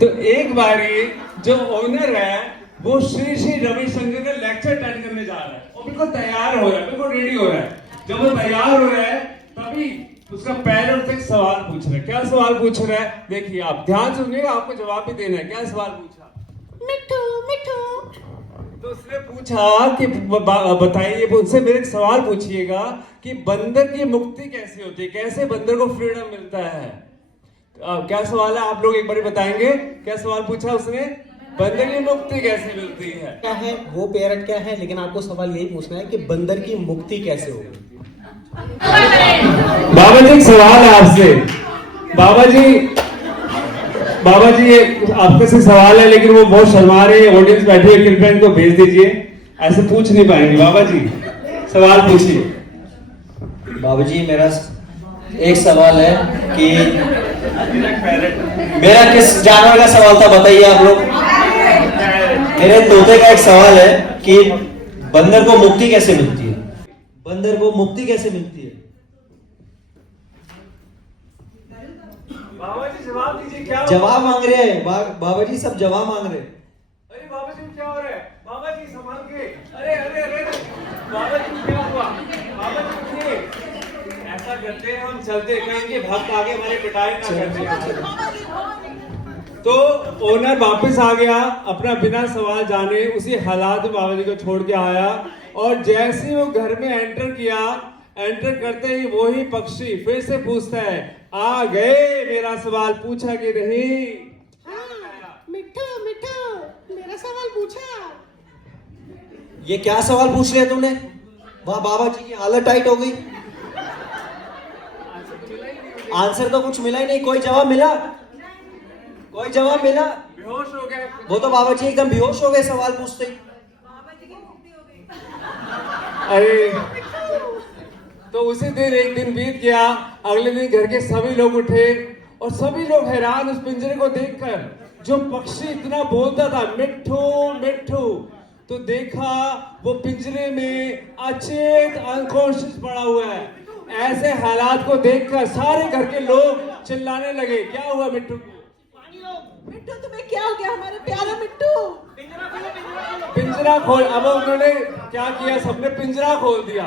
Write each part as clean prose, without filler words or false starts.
तो एक बारी जो ओनर है वो श्री श्री रविशंकर का लेक्चर अटेंड करने जा रहा है और बिल्कुल तैयार हो रहा है, बिल्कुल रेडी हो रहा है। जब वो तैयार हो रहा है तभी उसका पेरेंट्स एक सवाल पूछ रहा है। क्या सवाल पूछ रहा है? देखिए, आप ध्यान सुनिएगा, आपको जवाब भी देना है। क्या सवाल पूछा? मिठू मिठू। तो उसने पूछा कि बताइए, उनसे मेरे एक सवाल पूछिएगा कि बंदर की मुक्ति कैसे होती है, कैसे बंदर को फ्रीडम मिलता है। क्या सवाल है, आप लोग एक बार बताएंगे? क्या सवाल पूछा उसने? बंदर की मुक्ति कैसे मिलती है? क्या है वो पेरेंट क्या है, लेकिन आपको सवाल यही पूछना है कि बंदर की मुक्ति कैसे होगी। बाबा जी, एक सवाल है आपसे। बाबा जी ये आपके से सवाल है, लेकिन वो बहुत शर्मा रहे हैं, ऑडियंस बैठी है, कृपया इनको भेज दीजिए, ऐसे पूछ नहीं पाएंगे। बाबा जी सवाल पूछिए। बाबा जी, मेरा एक सवाल है कि मेरा किस जानवर का सवाल था, बताइए आप लोग। मेरे तोते का एक सवाल है कि बंदर को मुक्ति कैसे मिलती है। बंदर को मुक्ति कैसे मिलती है? बाबा जी जवाब दीजिए। क्या जवाब मांग रहे हैं बाबा जी, सब जवाब मांग रहे हैं। अरे बाबा जी क्या हो रहा है? बाबा जी संभाल के। अरे अरे अरे बाबा जी क्या हुआ? बाबा जी उठिए। ऐसा करते हैं हम, चलते कहेंगे भक्त आगे हमारे पिटाई ना करते। तो ओनर वापस आ गया, अपना बिना सवाल जाने उसी हालात में बाबा जी को छोड़ के आया। और जैसे ही वो घर में एंटर किया, एंटर करते ही वही पक्षी फिर से पूछता है, आ गए, मेरा सवाल पूछा कि नहीं? मिठू मिठू, मेरा सवाल पूछा। ये क्या सवाल पूछ लिया तुमने? वाह, बाबा जी की हालत टाइट हो गई। आंसर तो कुछ मिला ही नहीं। कोई जवाब मिला? कोई जवाब मिला? बेहोश हो गए। वो तो बाबा जी एकदम बेहोश हो गए सवाल पूछते ही। अरे तो उसी दिन एक दिन बीत गया। अगले दिन घर के सभी लोग उठे और सभी लोग हैरान उस पिंजरे को देखकर, जो पक्षी इतना बोलता था मिट्ठू मिट्ठू। तो देखा वो पिंजरे में अचेत अनकॉन्शियस पड़ा हुआ है। ऐसे हालात को देखकर सारे घर के लोग चिल्लाने लगे, क्या हुआ मिट्टू को? मिठू तुम्हें क्या हो गया, हमारे प्यारे मिठू? पिंजरा खोल। अब उन्होंने क्या किया, सबने पिंजरा खोल दिया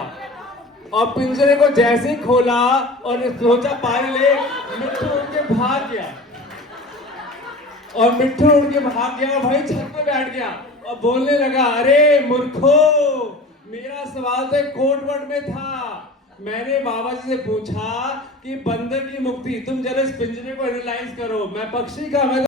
और पिंजरे को जैसे ही खोला और सोचा पानी ले, मिट्टू उड़ के भाग गया। और मिट्टू उड़ के भाग गया, वही छत पे बैठ गया और बोलने लगा, अरे मूर्खो, मेरा सवाल तो कोट वर्ड में था। मैंने बाबा जी से पूछा कि बंदर की मुक्ति, तुम जरा इस पिंजरे को एनालाइज करो। मैं पक्षी का, मैं